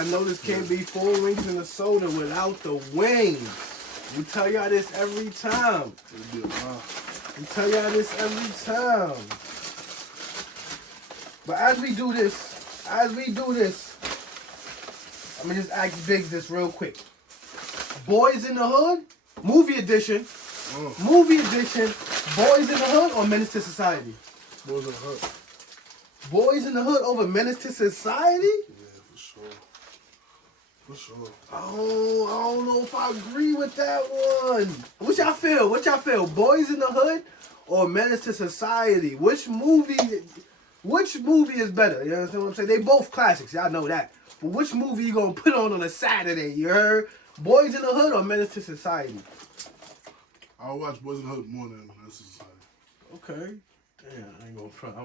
Y'all know this can't be 4 wings and a soda without the wings. We tell y'all this every time. We tell y'all this every time. But as we do this, I'm gonna just ask Biggs this real quick. Boys in the Hood, movie edition. Movie edition. Boys in the Hood or Menace to Society? Boys in the Hood. Boys in the Hood over Menace to Society? Yeah, for sure. For sure. Oh, I don't know if I agree with that one. What y'all feel? Boys in the Hood or Menace to Society? Which movie is better? You understand what I'm saying? They both classics. Y'all know that. But which movie you gonna put on a Saturday? You heard? Boys in the Hood or Menace to Society? I'll watch Boys in the Hood more than Menace to Society. Okay. Damn, I ain't gonna front. I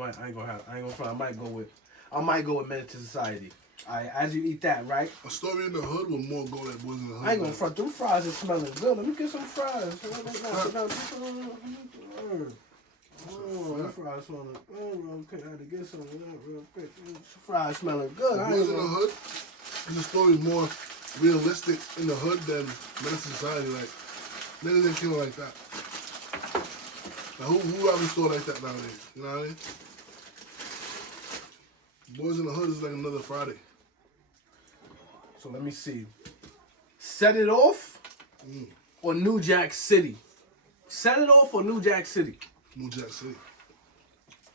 might go with Menace to Society. Alright, as you eat that, right? A Story in the Hood will more go than Boys in the Hood. I ain't gonna front. Them fries are smelling good. Let me get some fries. Them fries smelling good. Okay, I had to get some of that real quick. Fries smelling good. Boys in the Hood, the story is more realistic in the hood than Menace to Society. Like, niggas ain't killing like that. Like, who have a store like that nowadays? You know what I mean? Boys in the Hood is like another Friday. So let me see. Set It Off or New Jack City? Set It Off or New Jack City? New Jack City.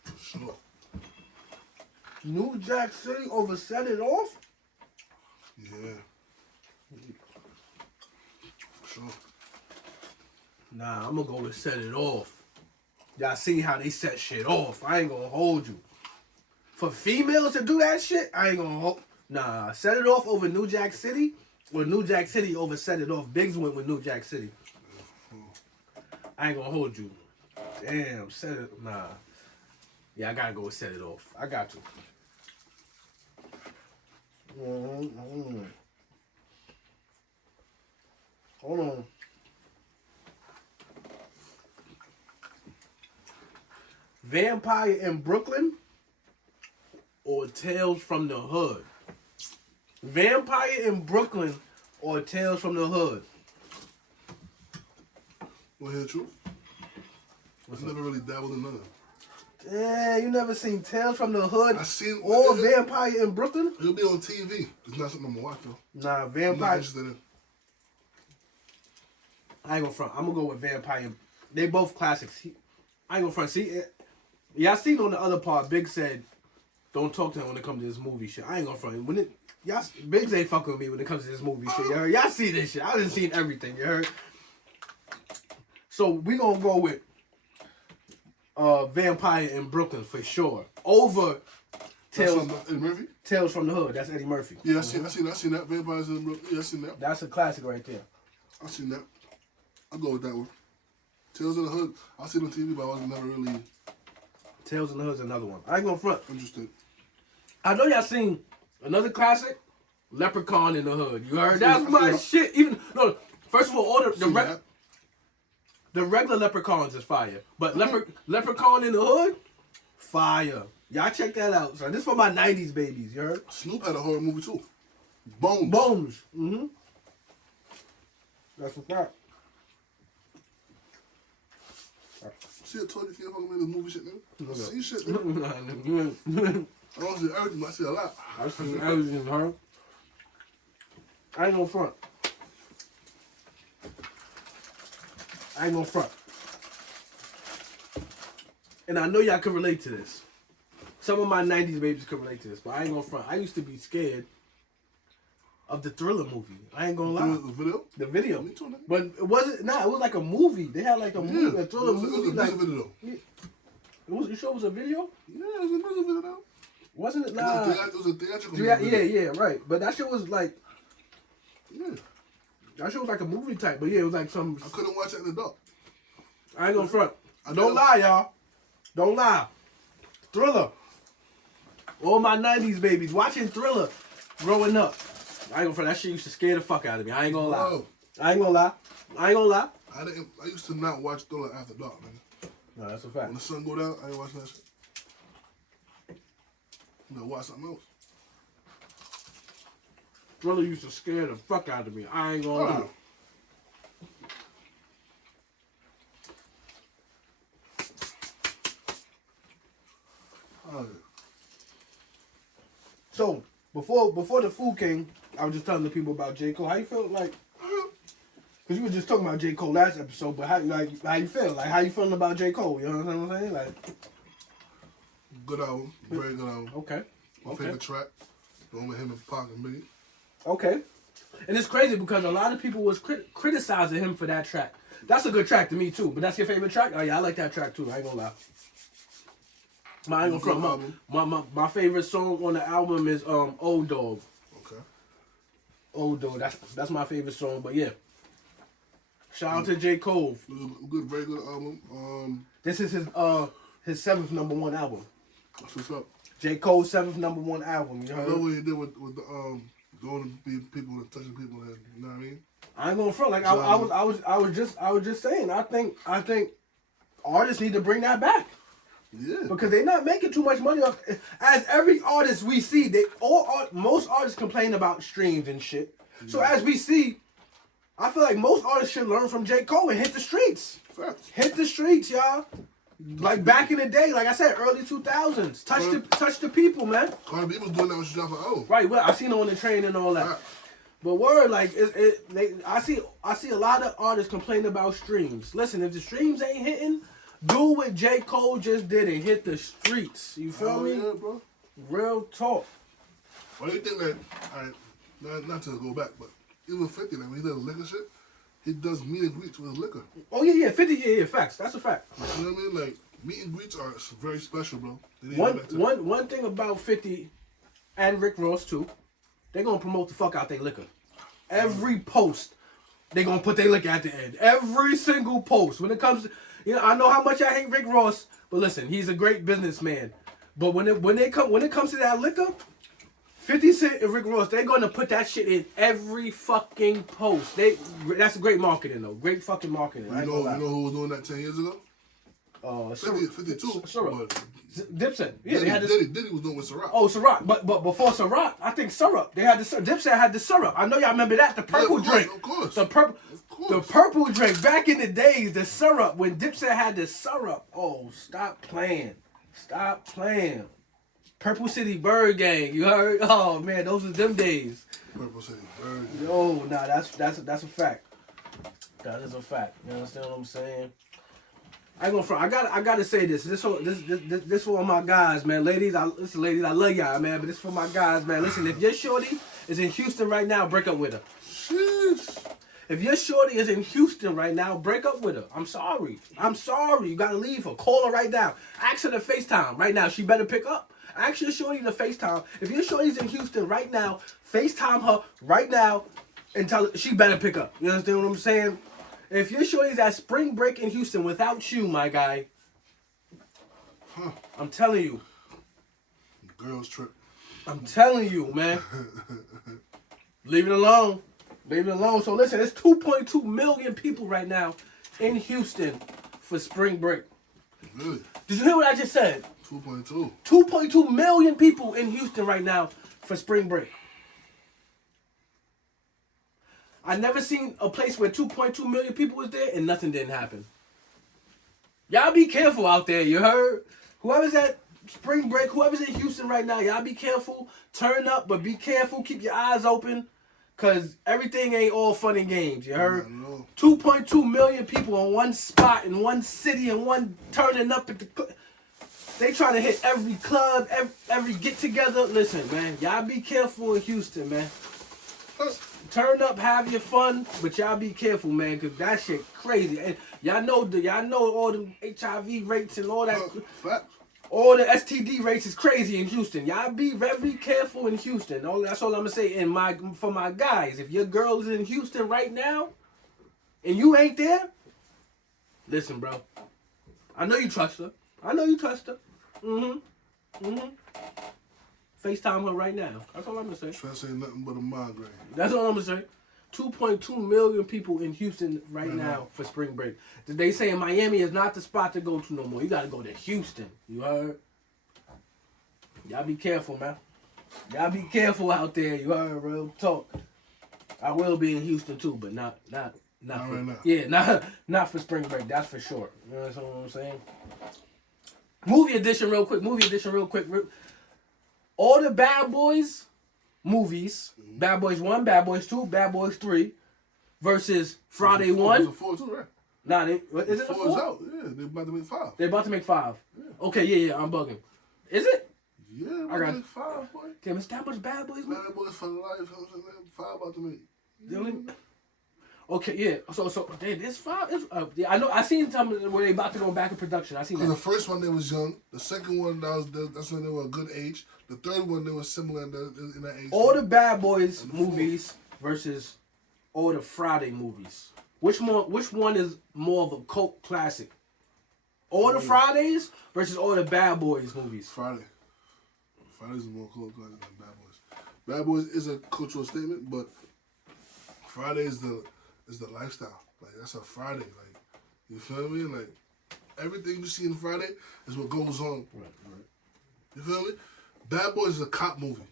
For sure. New Jack City over Set It Off? Yeah. For sure. Nah, I'm gonna go with Set It Off. Y'all see how they set shit off. I ain't gonna hold you. For females to do that shit, I ain't gonna hold. Nah, Set It Off over New Jack City or New Jack City over Set It Off. Biggs went with New Jack City. I ain't gonna hold you. Damn, Set It. Nah. Yeah, I gotta go with Set It Off. I got you. Hold on. Vampire in Brooklyn or Tales from the Hood? Vampire in Brooklyn or Tales from the Hood? Want to hear the truth? I never really dabbled in none of them. Yeah, you never seen Tales from the Hood or Vampire in Brooklyn? It'll be on TV. It's not something I'm gonna watch though. Nah, Vampire. I'm not interested in. I ain't gonna front. I'm gonna go with Vampire. They both classics. I ain't gonna front. See, y'all seen on the other part, Big said, don't talk to him when it comes to this movie shit. I ain't gonna front. Y'all, Biggs ain't fucking with me when it comes to this movie shit. You heard? Y'all see this shit. I done seen everything. You heard? So we gonna go with Vampire in Brooklyn for sure. Over Tales from the Hood. That's Eddie Murphy. Yeah, I seen that. Vampires in Brooklyn. Yeah, I seen that. That's a classic right there. I seen that. I'll go with that one. Tales in the Hood. I seen it on TV, but I was never really. Tales in the Hood's another one. I ain't gonna front. Interested. I know y'all seen another classic, Leprechaun in the Hood. You heard? That's my shit. First of all, the regular Leprechauns is fire, but Leprechaun in the Hood, fire. Y'all check that out. So this for my '90s babies. You heard? Snoop had a horror movie too. Bones. Mm-hmm. That's a fact. See, I told you can't fucking make this movie shit, nigga. I see shit, nigga. I don't see everything, but I see a lot. I see everything, huh? I ain't gonna front. And I know y'all can relate to this. Some of my 90s babies can relate to this, but I ain't gonna front. I used to be scared of the Thriller movie. I ain't gonna lie. The video? The video. Me too, nigga. But it wasn't, it was like a movie. They had like a movie, a Thriller movie. It was a music video. You sure it was a video? Yeah, it was a music video. Wasn't it? Nah. It was a theatrical movie. Yeah, right. But that shit was like, that shit was like a movie type. But yeah, it was like some. I couldn't watch it in the dark. I ain't gonna front. Don't lie, y'all. Don't lie. Thriller. All my 90s babies watching Thriller growing up. I ain't gonna front. That shit used to scare the fuck out of me. I ain't gonna lie. I used to not watch Thriller after dark, man. No, that's a fact. When the sun go down, I ain't watching that shit. You gotta watch something else. Thriller used to scare the fuck out of me. I ain't gonna lie. Oh, So before the food came, I was just telling the people about J. Cole. How you feel like? Cause you were just talking about J. Cole last episode, but how you feel? Like how you feeling about J. Cole? You know what I'm saying? Like good album, very good album. okay. My favorite track, the one with him and Pac and Biggie. Okay. And it's crazy because a lot of people was criticizing him for that track. That's a good track to me too. But that's your favorite track? Oh yeah, I like that track too. I ain't gonna lie. My favorite song on the album is Old Dog. Okay. Old Dog. That's my favorite song. But yeah. Shout out to J. Cole. Good, very good album. This is his 7th #1 album. That's what's up. J. Cole's 7th #1 album. You I love heard? what he did with the going to be people and touching people. And, you know what I mean? I ain't gonna front. Like I was just saying. I think artists need to bring that back. Yeah. Because they're not making too much money off. As every artist we see, most artists complain about streams and shit. So as we see, I feel like most artists should learn from J. Cole and hit the streets. Facts. Hit the streets, y'all. Like back in the day, like I said, early 2000s. Touch the people, man. Cardi B was doing that when she dropped her album. Right, well, I seen her on the train and all that. Facts. But word, like I see a lot of artists complain about streams. Listen, if the streams ain't hitting, do what J. Cole just did and hit the streets. You feel me? Yeah, bro. Real talk. Why do you think that? Alright, not to go back, but even 50, like when he does liquor shit, he does meet and greets with his liquor. Oh yeah, 50, yeah, facts. That's a fact. You know what I mean? Like meet and greets are very special, bro. One thing about 50 and Rick Ross too, they gonna promote the fuck out their liquor. Every post, they gonna put their liquor at the end. Every single post. When it comes to, I know how much I hate Rick Ross, but listen, he's a great businessman. But when it comes to that liquor, 50 Cent and Rick Ross, they're gonna put that shit in every fucking post. That's great marketing though. Great fucking marketing. You know who was doing that 10 years ago? 52. But Dipset. Yeah, they had this. Diddy was doing with Ciroc. Oh, Ciroc. But before Ciroc, I think syrup. They had the Dipset had the syrup. I know y'all remember that. The purple drink. Of course. The purple drink. Back in the days, the syrup, when Dipset had the syrup. Oh, stop playing. Stop playing. Purple City Bird Gang. You heard? Oh man, those are them days. Purple City Bird Gang. Yo, nah, that's a fact. That is a fact. You understand what I'm saying? I ain't gonna front. I gotta say this. This for all my guys, man. Ladies, I love y'all, man. But this for my guys, man. Listen, if your shorty is in Houston right now, break up with her. Sheesh. If your shorty is in Houston right now, break up with her. I'm sorry. You gotta leave her. Call her right now. Ask her to FaceTime right now. She better pick up. Ask your shorty to FaceTime. If your shorty's in Houston right now, FaceTime her right now and tell her she better pick up. You understand what I'm saying? If your shorty's at spring break in Houston without you, my guy, I'm telling you. Girls trip. I'm telling you, man. Leave it alone. Leave it alone. So listen, there's 2.2 million people right now in Houston for spring break. Really? Did you hear what I just said? 2.2. 2.2 million people in Houston right now for spring break. I never seen a place where 2.2 million people was there and nothing didn't happen. Y'all be careful out there, you heard? Whoever's at spring break, whoever's in Houston right now, y'all be careful. Turn up, but be careful. Keep your eyes open. Because everything ain't all fun and games, you heard? 2.2 million people in one spot, in one city, and one turning up at the club. They trying to hit every club, every get-together. Listen, man, y'all be careful in Houston, man. Turn up, have your fun, but y'all be careful, man, because that shit crazy. And y'all know all the HIV rates and all that. Facts. All the STD rates is crazy in Houston. Y'all be very careful in Houston. That's all I'm gonna say. And for my guys, if your girl is in Houston right now, and you ain't there, listen, bro. I know you trust her. FaceTime her right now. That's all I'm gonna say. Trying to say nothing but a migraine. That's all I'm gonna say. 2.2 million people in Houston right now for spring break. They saying Miami is not the spot to go to no more. You gotta go to Houston. You heard? Y'all be careful, man. Y'all be careful out there. You heard real talk. I will be in Houston too, but not for, right now. Yeah, not for spring break. That's for sure. You know what I'm saying? Movie edition, real quick. All the Bad Boys movies. Bad Boys 1, Bad Boys 2, Bad Boys 3 versus Friday 1. There's a 4 too, right? Nah, is it a 4 is 4? out. Yeah, they're about to make 5. They're about to make 5. Yeah. Okay, yeah, I'm bugging. Is it? Yeah, they're I about got to make 5, boy. Damn, it's that much Bad Boys movie? Bad Boys for life. 5 about to make. They only- Okay, yeah. So damn, this 5. Yeah, I know. I seen something where they about to go back in production. I seen Because the that. first one they was young. The second one that's when they were a good age. The third one they were similar in that age. All the Bad Boys And the fourth. movies versus all the Friday movies. Which one is more of a cult classic? All the Fridays versus all the Bad Boys movies. Friday. Friday's more cool than Bad Boys. Bad Boys is a cultural statement, but Friday is the lifestyle. Like that's a Friday. Like you feel me? Like everything you see in Friday is what goes on. Right. You feel me? Bad Boys is a cop movie.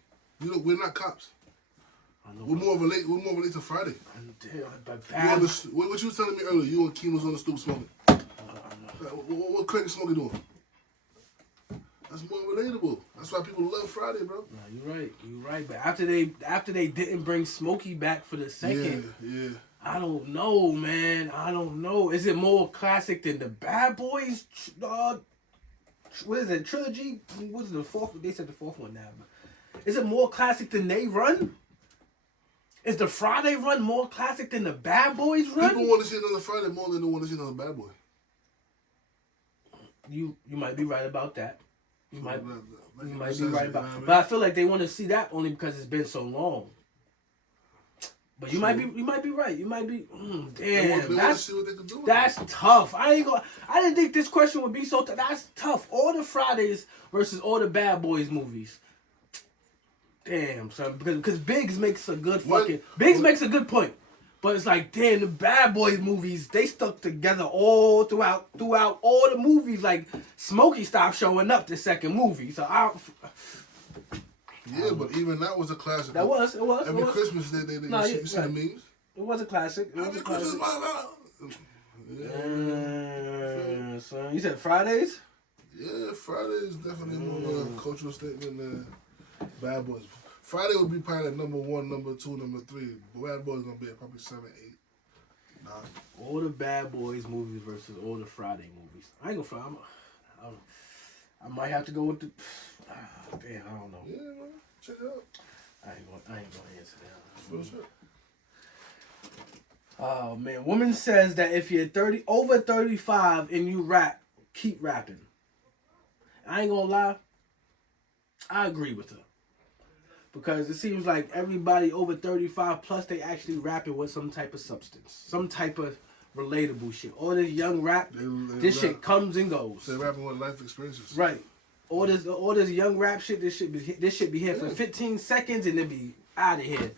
You know, we're not cops. I know. We're more relate to Friday. Damn, but You on Bad. what you was telling me earlier? You and Keem was on the stoop smoking. I know. What crack is Smokey doing? That's more relatable. That's why people love Friday, bro. No, you're right. But after they didn't bring Smokey back for the second, Yeah. I don't know, man. I don't know. Is it more classic than the Bad Boys? What is it? Trilogy? What's the fourth? They said the fourth one now. But is it more classic than they run? Is the Friday run more classic than the Bad Boys run? People want to see another Friday more than they want to see another Bad Boy. You might be right about that. You might be right You know what I about. mean? But I feel like they want to see that only because it's been so long. But you might be right. You might be. They want Damn, to that's see what they can do. with that's it. tough. I didn't think this question would be so tough. That's tough. All the Fridays versus all the Bad Boys movies. Damn, son. Because Biggs makes a good Biggs makes a good point. But it's like, damn, the Bad Boys movies, they stuck together all throughout all the movies. Like, Smokey stopped showing up the second movie. So, Yeah, but even that was a classic. it was. Every Christmas, they you see the memes. It was a classic. Every Christmas, So, you said Fridays? Yeah, Friday is definitely more of a cultural statement than Bad Boys. Friday would be probably number 1, number 2, number 3. Bad Boys gonna be at probably 7, 8, 9. All the Bad Boys movies versus all the Friday movies. I ain't gonna. I might have to go with the. Damn, I don't know. Yeah, man, check it out. I ain't gonna answer that. For sure. Oh man, woman says that if you're over 35 and you rap, keep rapping. I ain't gonna lie. I agree with her. Because it seems like everybody over 35 plus, they actually rapping with some type of substance. Some type of relatable shit. All this young rap, this shit comes and goes. They're rapping with life experiences. Right. All this young rap shit, this shit be here for 15 seconds and then be out of here.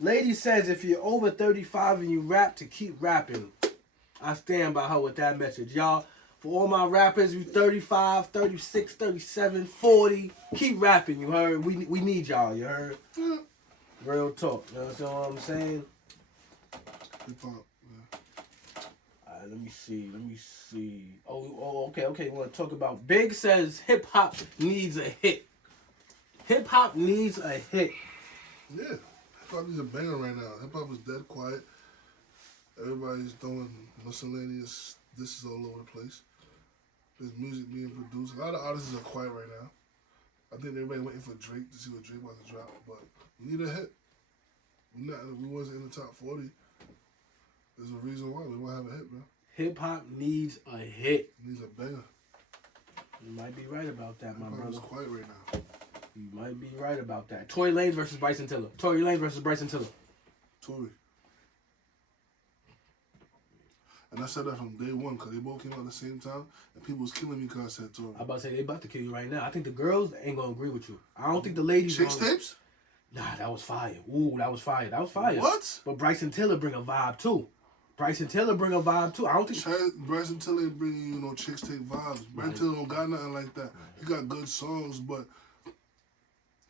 Lady says if you're over 35 and you rap, to keep rapping. I stand by her with that message. Y'all, for all my rappers, you 35, 36, 37, 40, keep rapping, you heard? We need y'all, you heard? Real talk, you know what I'm saying? Hip-hop, Alright, let me see. Oh, okay, we want to talk about, Big says hip-hop needs a hit. Hip-hop needs a hit. yeah. Hip-hop is a banger right now. Hip-hop is dead quiet. Everybody's throwing miscellaneous disses all over the place. There's music being produced. A lot of artists are quiet right now. I think everybody waiting for Drake to see what Drake about to drop. But we need a hit. We wasn't in the top 40. There's a reason why we won't have a hit, bro. Hip-hop needs a hit. It needs a banger. You might be right about that, my Hip-hop brother. is quiet right now. You might be right about that. Tory Lanez versus Bryson Tiller. Tory Lanez versus Bryson Tiller. Tory. And I said that from day one because they both came out at the same time and people was killing me because I said Tory. I'm about to say they about to kill you right now. I think the girls ain't gonna agree with you. I don't think the ladies. Chicks tapes? Nah, that was fire. Ooh, that was fire. What? But Bryson Tiller bring a vibe too. I don't think. Bryson Tiller ain't bringing you no chicks tape vibes. Bryson Tiller don't got nothing like that. He got good songs, but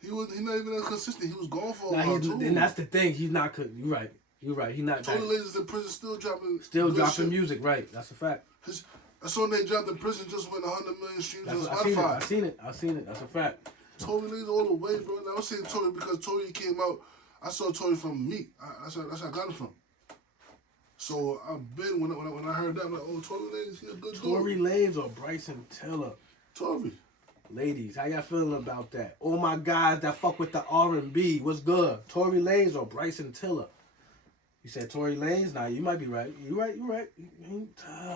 He's not even as consistent. He was gone for a Nah, while too. and that's the thing. He's not. You're right. You're right. He's not. Tory Lanez is in prison still dropping. Still good dropping shit. music. Right. That's a fact. That song they dropped in prison just went 100 million streams on I Spotify. seen it. That's a fact. Tory Lanez all the way, bro. And I was saying Tory because Tory came out. I saw Tory from Meek. That's where I got him from. So I've been when I heard that, I'm like, oh, Tory Lanez, he a good dude. Tory Lanez or Bryson Tiller. Tory. Ladies, how y'all feeling about that? All my guys that fuck with the R&B, what's good? Tory Lanez or Bryson Tiller? You said Tory Lanez? Nah, you might be right. You right.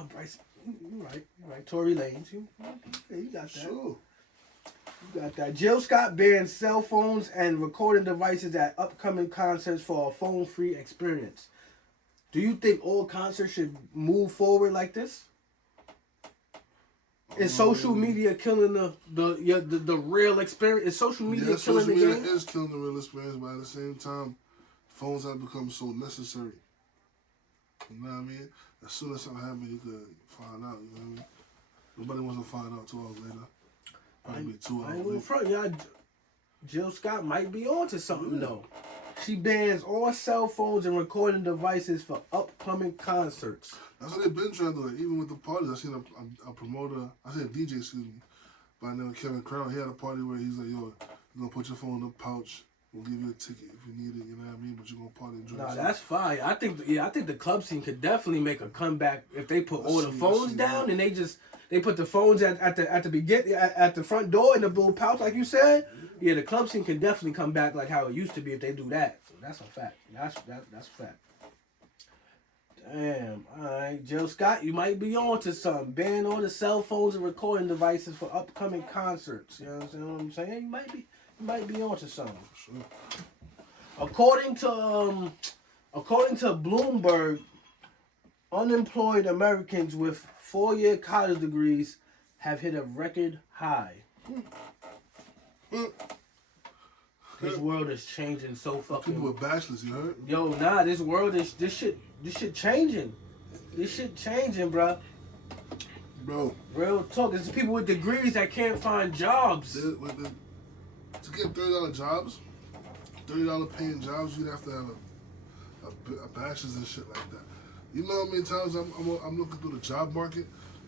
Bryson, you right. Tory Lanez, you got that. Sure. You got that. Jill Scott bans cell phones and recording devices at upcoming concerts for a phone-free experience. Do you think all concerts should move forward like this? Is social media killing the real experience? Is social media killing the game? Social media is killing the real experience, but at the same time, phones have become so necessary. You know what I mean? As soon as something happens, you could find out. You know what I mean? Nobody wants to find out 2 hours later. Probably 2 hours later. Front, y'all. Jill Scott might be onto something though. She bans all cell phones and recording devices for upcoming concerts. That's what they've been trying to do. Like, even with the parties, I seen a promoter, I said a DJ, excuse me, by the name of Kevin Crown. He had a party where he's like, yo, you're going to put your phone in the pouch. We'll give you a ticket if you need it, you know what I mean? But you're going to party and drink. Nah, that's fine. I think the club scene could definitely make a comeback if they put all the phones down and they put the phones at the beginning at the front door in the little pouch like you said. Yeah, the club scene can definitely come back like how it used to be if they do that. So that's a fact. That's a fact. Damn. All right, Jill Scott, you might be on to something. Ban all the cell phones and recording devices for upcoming concerts. You know what I'm saying? You might be on to something. For sure. According to Bloomberg, unemployed Americans with 4-year college degrees have hit a record high. This world is changing so fucking. People with bachelors, you heard? Yo, nah, this shit changing. This shit changing, bruh. Bro. Real talk. There's people with degrees that can't find jobs. To get $30 jobs, $30 paying jobs, you'd have to have a bachelor's and shit like that. You know how many times I'm looking through the job market,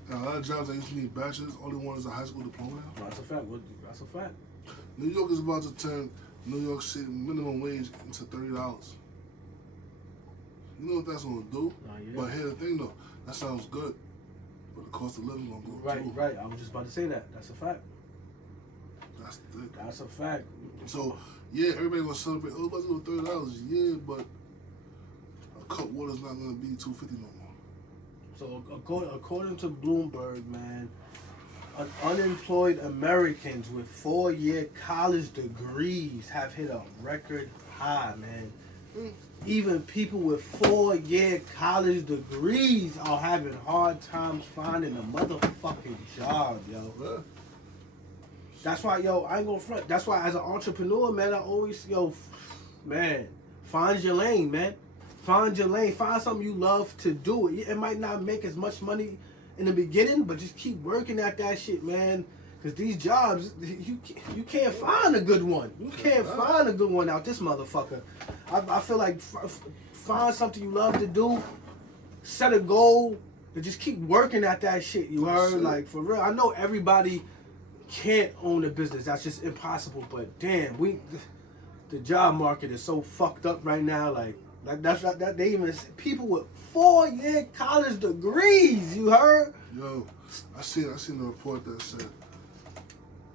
and a lot of jobs that used to need bachelors, only one is a high school diploma now. That's a fact. That's a fact. New York is about to turn New York City minimum wage into $30. You know what that's gonna do? Yeah. But here's the thing though, that sounds good, but the cost of living gonna go too. Right. I was just about to say that. That's a fact. That's the thing. That's a fact. So yeah, everybody gonna celebrate. Oh, let's go $30. Yeah, but a cup of water's not gonna be $2.50 no more. So according to Bloomberg, man, unemployed Americans with 4-year college degrees have hit a record high, man. Even people with 4-year college degrees are having hard times finding a motherfucking job, yo. Yeah. That's why, I ain't gonna front. That's why, as an entrepreneur, man, I always, man, find your lane, man. Find your lane. Find something you love to do. It might not make as much money in the beginning, but just keep working at that shit, man. Because these jobs, you can't find a good one. You can't find a good one out this motherfucker. I feel like find something you love to do, set a goal, and just keep working at that shit. You heard? Like, for real. I know everybody can't own a business. That's just impossible. But damn, the job market is so fucked up right now. Like that they even people with 4-year college degrees. You heard? Yo, I seen a report that said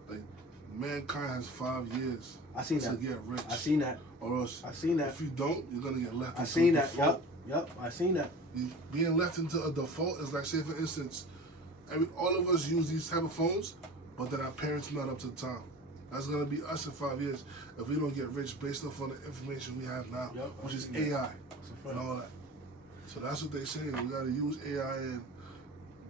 like mankind has 5 years to get rich. I seen that. Or else, I seen that. If you don't, you're gonna get left. I seen that. Yep. I seen that. Being left into a default is like, say for instance, all of us use these type of phones, but then our parents not up to the time. That's gonna be us in 5 years if we don't get rich based off on the information we have now, which is AI and all that. So that's what they saying. We gotta use AI and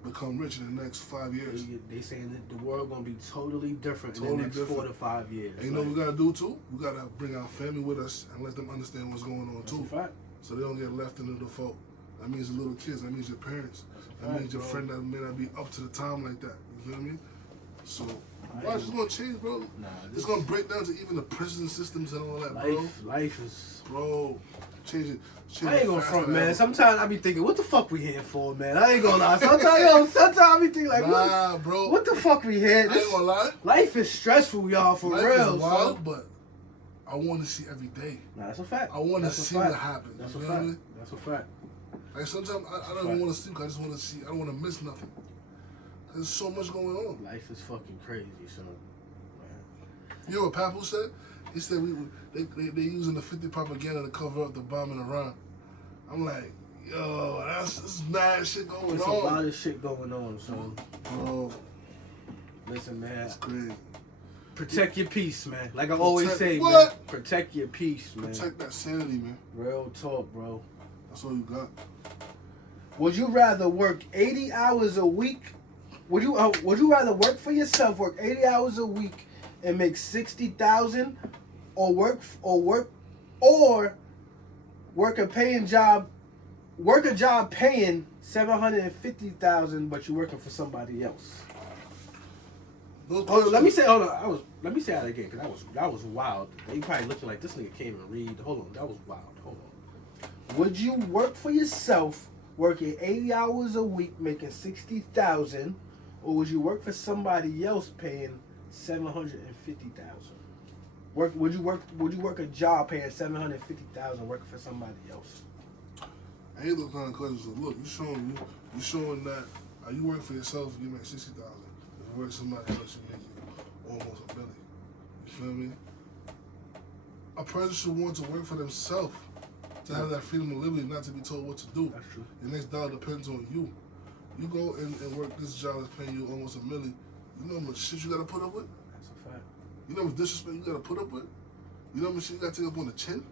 become rich in the next 5 years. They saying that the world gonna be totally different in the next 4 to 5 years. And you know what we gotta do too? We gotta bring our family with us and let them understand what's going on too. Fact. So they don't get left in the default. That means the little kids. That means your parents. That means your friend that may not be up to the time like that. You feel me? So, watch, it's gonna change, bro. Nah, It's gonna break down to even the prison systems and all that, life is. Bro, change it. I ain't gonna front, man. Sometimes I be thinking, what the fuck we here for, man? I ain't gonna lie. Sometimes I be thinking like, bro. What the fuck we here? I ain't gonna lie. Life is stressful, y'all, for life real. Is wild, but I want to see every day. Nah, that's a fact. I want to see what happens. That's a fact. That's a fact. Like sometimes I don't even want to sleep. I just want to see. I don't want to miss nothing. There's so much going on. Life is fucking crazy, son. You know what Papu said? He said they using the 50 propaganda to cover up the bomb in Iran. I'm like, yo, that's mad shit going on. There's a lot of shit going on, son. Bro, listen, man. That's crazy. Protect your peace, man. Like I always say, what? man. Protect your peace, man. Protect that sanity, man. Real talk, bro. That's all you got. Would you rather work 80 hours a week? Would you rather work for yourself, work 80 hours a week, and make 60,000, or work a job paying 750,000, but you're working for somebody else? Hold on, let me say that again, because that was wild. You probably looking like this nigga can't even read. Hold on, that was wild. Hold on. Would you work for yourself, working 80 hours a week, making 60,000, or would you work for somebody else paying 750,000? Would you work a job paying 750,000 working for somebody else? I hate those kind of questions. So look, you showing that you work for yourself, you make 60,000. If you work for somebody else, you make almost $1 billion. You feel me? A person should want to work for themselves, to have that freedom of liberty, not to be told what to do. That's true. Your next dollar depends on you. You go and work this job that's paying you almost $1 million. You know how much shit you gotta put up with? That's a fact. You know how much disrespect you gotta put up with? You know how much shit you gotta take up on the chin?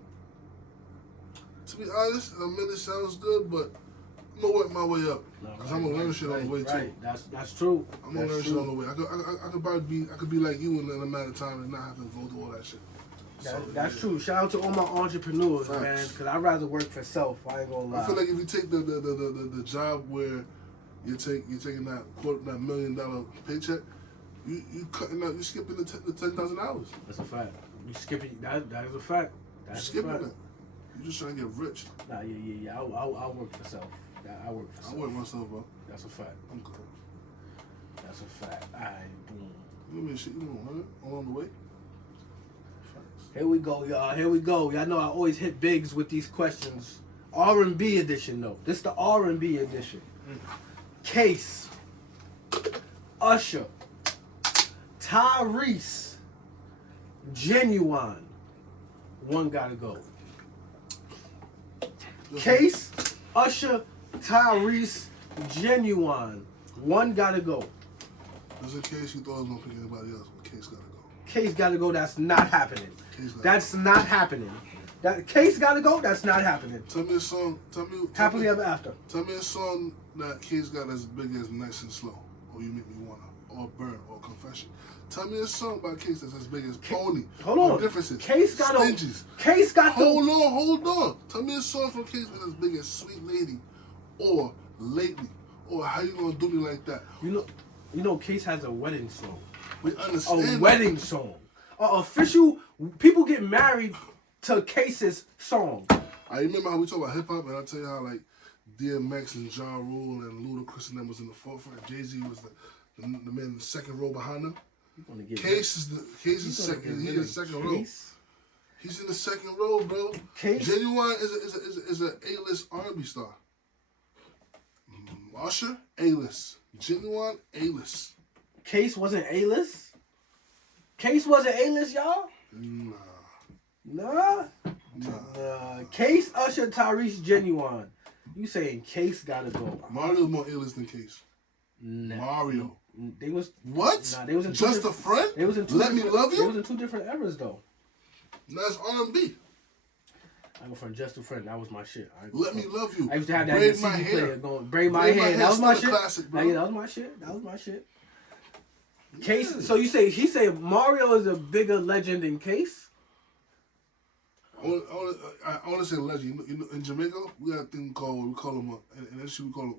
To be honest, $1 million sounds good, but I'm gonna work my way up. Because I'm gonna learn shit on the way too. That's true. I'm gonna learn shit on the way. I could be like you in a matter of time and not have to go through all that shit. That's true. Shout out to all my entrepreneurs, man. Because I'd rather work for self. I ain't gonna lie. I feel like if you take the job where you're taking that $250,000 million paycheck, you cutting out, you skipping the 10,000 hours. That's a fact. You skipping that is a fact. You're skipping it. You're just trying to get rich. Nah, yeah. I'll work for self. I work for self. I work myself, bro. That's a fact. I'm good. That's a fact. Alright, boom. You know shit you gonna learn along the way. Here we go, y'all. Here we go. Y'all know I always hit bigs with these questions. R&B edition, though. This the R&B edition. Case, Usher, Tyrese, Genuine. One gotta go. Case, Usher, Tyrese, Genuine. One gotta go. Just in case you thought I was gonna pick anybody else, but Case gotta go. Case gotta go. That's not happening. That's not happening. That Case gotta go. That's not happening. Tell me a song. Happily Ever After. Tell me a song that Case got as big as Nice and Slow, or You Make Me Wanna, or Burn, or Confession. Tell me a song by Case that's as big as Pony. Hold on. Differences. Case got Stinges. Case got Hold on. Tell me a song from Case that's as big as Sweet Lady, or Lately, or How You Gonna Do Me Like That. You know, Case has a wedding song. We understand. A wedding song. Official. People get married to Case's song. I remember how we talk about hip hop, and I tell you how like DMX and Ja Rule and Ludacris and them was in the forefront. Jay-Z was the man in the second row behind them. Case is second. He's in the second row. He's in the second row, bro. Case? Genuine is a A-list R&B star. Usher, A-list. Genuine, A-list. Case wasn't A-list? Case wasn't A-list, y'all? Nah. Case, Usher, Tyrese, Genuine. You saying Case gotta go? Mario's more A-list than Case. Nah. Mario. They was what? Nah, they was in Just a Friend. They was in Let Me Love You. They was in two different eras though. That's R&B. I go from Just a Friend. That was my shit. Let Me Love You. I used to have that Braid My CD Hair. player going. Braid My Hair. That was my shit. Classic, bro. Yeah, that was my shit. That was my shit. Case. Yeah. So you say he said Mario is a bigger legend than Case? I want to say legend. You know, in Jamaica, we got a thing called we call him a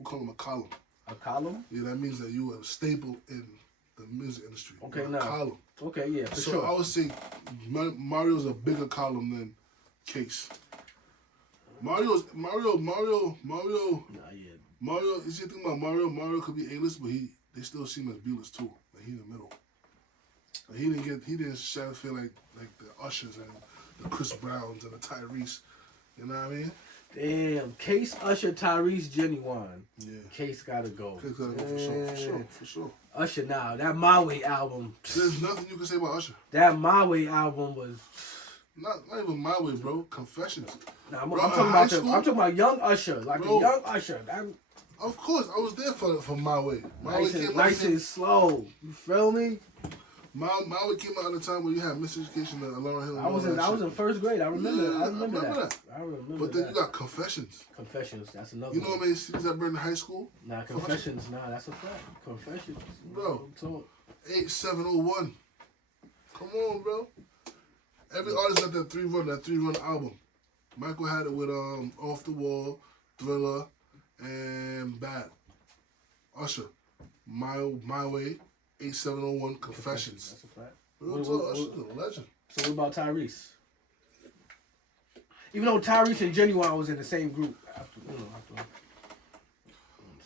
column. A column? A column? Yeah, that means that you are a staple in the music industry. Okay, a now. column. Okay, yeah, for So sure. I would say Mario's a bigger column than Case. Mario. Nah, yeah. Mario. You see the thing about Mario? Mario could be A-list, but they still see him as B-list too. Like he in the middle. Like he didn't feel like the Ushers and the Chris Browns and the Tyrese. You know what I mean? Damn, Case, Usher, Tyrese, Genuine. Yeah. Case gotta go. Case gotta go for sure. Usher, now that My Way album. There's nothing you can say about Usher. That My Way album was. Not even My Way, bro. Confessions. Nah, Bro, I'm talking about young Usher, like Bro. a young Usher. That Of course, I was there for My Way. My nice, Way and, came nice out. and slow. You feel me? My Way came out at a time where you had Miseducation and Lauryn Hill. And I was in first grade. I remember. Yeah, I remember that. But then you got Confessions. Confessions. That's another. You know one. how many CDs I burned in high school? Nah, Confessions. Nah, that's a fact. Confessions. Bro. Talk. 8701. Come on, bro. Every artist got that three run album. Michael had it with Off the Wall, Thriller, and Bad. Usher, My Way, 8701, Confessions. That's a fact. Real talk, Usher's a legend. So what about Tyrese? Even though Tyrese and Genuine was in the same group.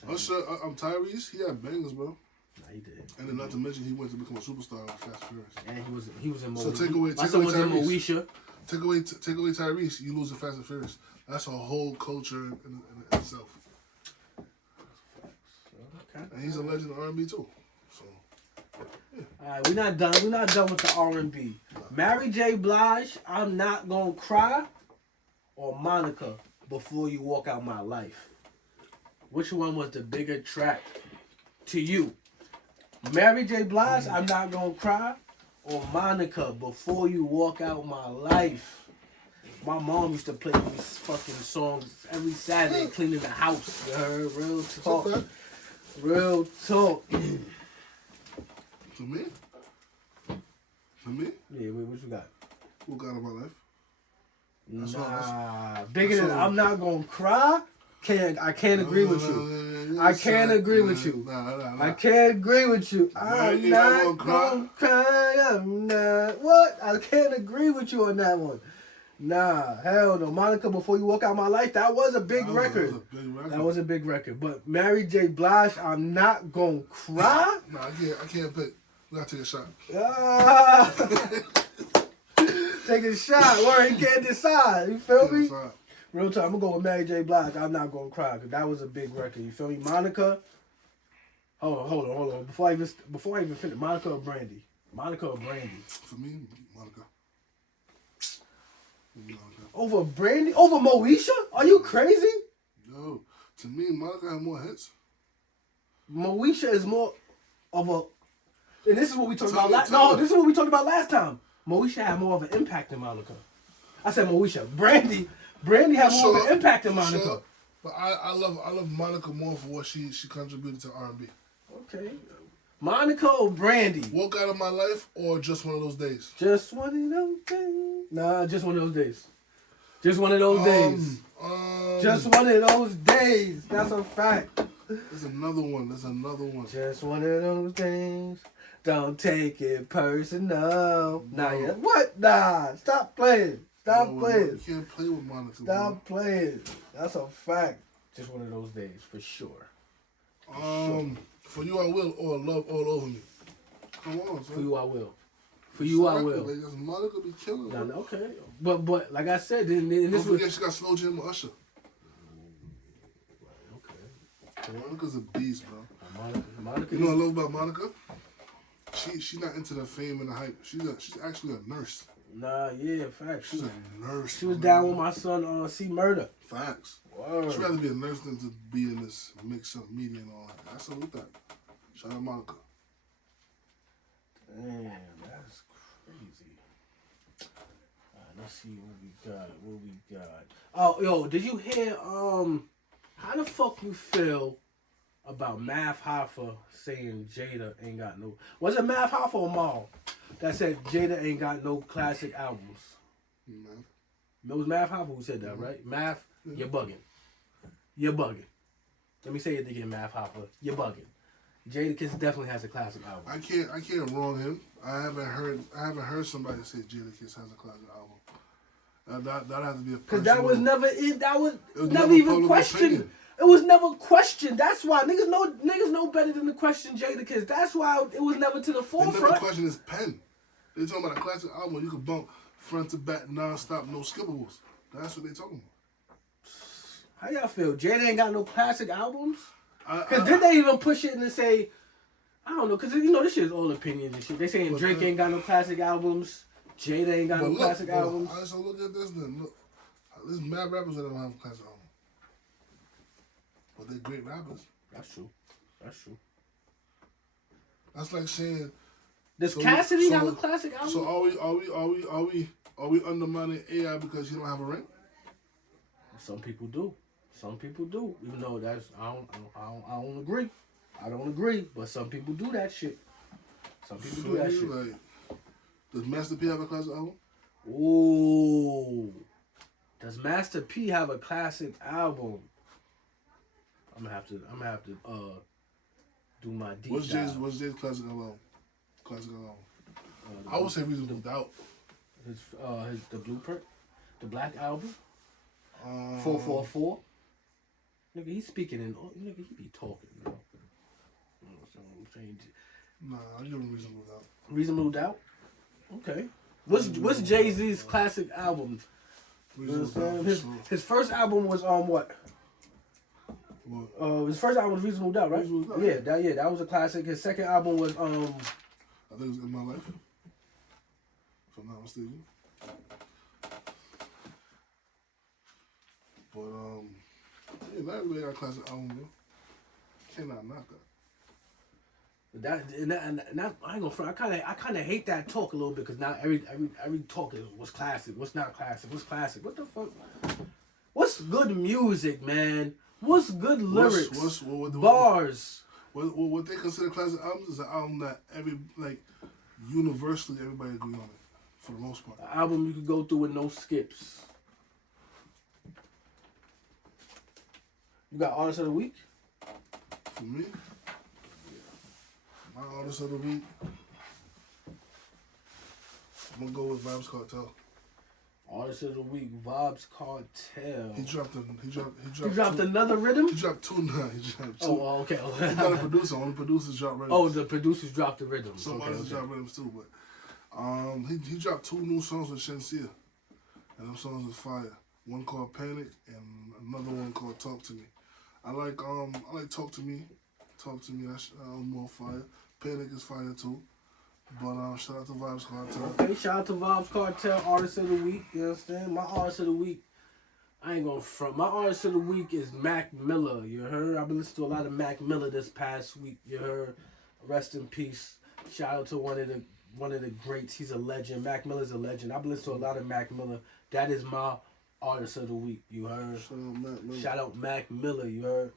Usher, Tyrese, he had bangers, bro. Nah, he did. And then not to mention, he went to become a superstar with Fast and Furious. And he was in Moesha. So take away My son was in Tyrese. Moesha. Take away Tyrese, you lose the Fast and Furious. That's a whole culture in itself. Okay. And he's a legend of R&B too. So Alright, we're not done. We're not done with the R&B. Mary J. Blige, I'm Not Gonna Cry, or Monica, Before You Walk Out My Life. Which one was the bigger track to you? Mary J. Blige, I'm Not Gonna Cry, or Monica, Before You Walk Out My Life. My mom used to play these fucking songs every Saturday cleaning the house. You heard? Real talk. okay. Real talk. To me? Yeah, wait, what you got? Who got in my life? Nah, bigger than I'm Not Gonna Cry. I can't agree with you. I can't agree with you. I can't agree with you. I'm not gonna cry. I'm not. What? I can't agree with you on that one. Nah, hell no. Monica, Before You Walk Out My Life, that was a big record. That was a big record. But Mary J. Blige, I'm Not Gonna Cry? Nah, I can't pick. We gotta take a shot. Ah. Take a shot. Where he can't decide. You feel me? Real talk. I'm gonna go with Mary J. Blige. I'm Not Gonna Cry, because that was a big record. You feel me? Monica. Hold on. Before I even finish, Monica or Brandy? Monica or Brandy? For me, Monica. Over Brandy? Over Moesha? Are you crazy? No. To me, Monica had more hits. Moesha is more of a. And this is what we talked about last. Tell me. This is what we talked about last time. Moesha had more of an impact than Monica. I said Moesha. Brandy had more of an impact than Monica. Sure. But I love Monica more for what she contributed to R&B. Okay. Monica or Brandy? Walk Out of My Life or Just One of Those Days? Just one of those days. Nah, just one of those days. Just one of those days. Just one of those days. That's a fact. There's another one. Just one of those days. Don't take it personal. Nah, yeah. What? Nah. Stop playing. Stop playing. You can't play with Monica. Stop playing. That's a fact. Just one of those days, for sure. For You I Will or Love All Over Me. Come on, son. For You I Will. For You I Will. Like, Monica be killing. Nah, okay. But like I said, then this Don't forget was. she got Slow Jam with Usher. Okay. Monica's a beast, bro. Monica. You know what I love about Monica? She's not into the fame and the hype. She's actually a nurse. Nah, yeah, facts. She's a nurse. She was down with my son, C Murder. Facts. Word. She'd rather be a nurse than to be in this mix-up media and all that. I salute that. Shout out Monica. Damn, that's crazy. Alright, let's see what we got. Oh, yo, did you hear, how the fuck you feel about Math Hoffa saying Jada ain't got no... Was it Math Hoffa or Mal that said Jada ain't got no classic albums? Man. It was Math Hoffa who said that, right? Math, you're bugging. You're bugging. Let me say it again, Math Hoffa. You're bugging. Jadakiss definitely has a classic album. I can't wrong him. I haven't heard somebody say Jadakiss has a classic album. That has to be a Because that was never it. That was never even public questioned. opinion. It was never questioned. That's why niggas know better than to question Jadakiss. That's why it was never to the They forefront. never question his pen. They talking about a classic album you can bump front to back, non-stop, no skippables. That's what they talking about. How y'all feel? Jada ain't got no classic albums? Because Because did they even push it and say, I don't know, because this shit is all opinions and shit. They saying Drake ain't got no classic albums. Jada ain't got no classic albums. All right, so look at this then. Look, there's mad rappers that don't have a classic album. But they're great rappers. That's true. That's like saying. Does Cassidy have a classic album? So are we undermining AI because he don't have a ring? Some people do. Even though I don't agree. I don't agree, but some people do that shit. Like, does Master P have a classic album? Ooh. Does Master P have a classic album? I'm gonna have to do my deep dive. What's Jay's classic album? I would say Reasonable Doubt. His the Blueprint, the Black Album. 444. Nigga, he's speaking in. Nigga, he be talking, bro. You know what I'm saying? Nah, I give him Reasonable Doubt. Reasonable Doubt. Okay. What's Jay-Z's classic album? His first album was on what? His first album was Reasonable Doubt, right? Reasonable Doubt. Yeah, that was a classic. His second album was I think it was In My Life. If I'm not mistaken. But yeah, that really got a classic album, bro. Cannot knock that. I ain't gonna front. I kind of hate that talk a little bit because now every talk is what's classic, what's not classic, what's classic. What the fuck? What's good music, man? What's good lyrics? Bars. What they consider classic albums is an album that universally everybody agree on it for the most part. An album you could go through with no skips. You got Artist of the Week? For me, my Artist of the Week, I'm gonna go with Vybz Kartel. Artist of the Week, Vybz Kartel. He dropped another rhythm? He dropped two now. Oh, okay. He's not a producer. Only producers drop rhythms. Oh, the producers dropped the rhythm. Some artists drop rhythms too, but he dropped two new songs with Shenseea, and them songs is fire. One called Panic and another one called Talk to Me. I like Talk to Me. Talk to Me. That's more fire. Panic is fire too. But shout out to Vybz Kartel. Okay, shout out to Vybz Kartel, Artist of the Week. You understand? My Artist of the Week, I ain't gonna front. My Artist of the Week is Mac Miller. You heard? I've been listening to a lot of Mac Miller this past week. You heard? Rest in peace. Shout out to one of the greats. He's a legend. Mac Miller's a legend. I've been listening to a lot of Mac Miller. That is my Artist of the Week. You heard? Shout out Mac Miller. Shout out Mac Miller. You heard?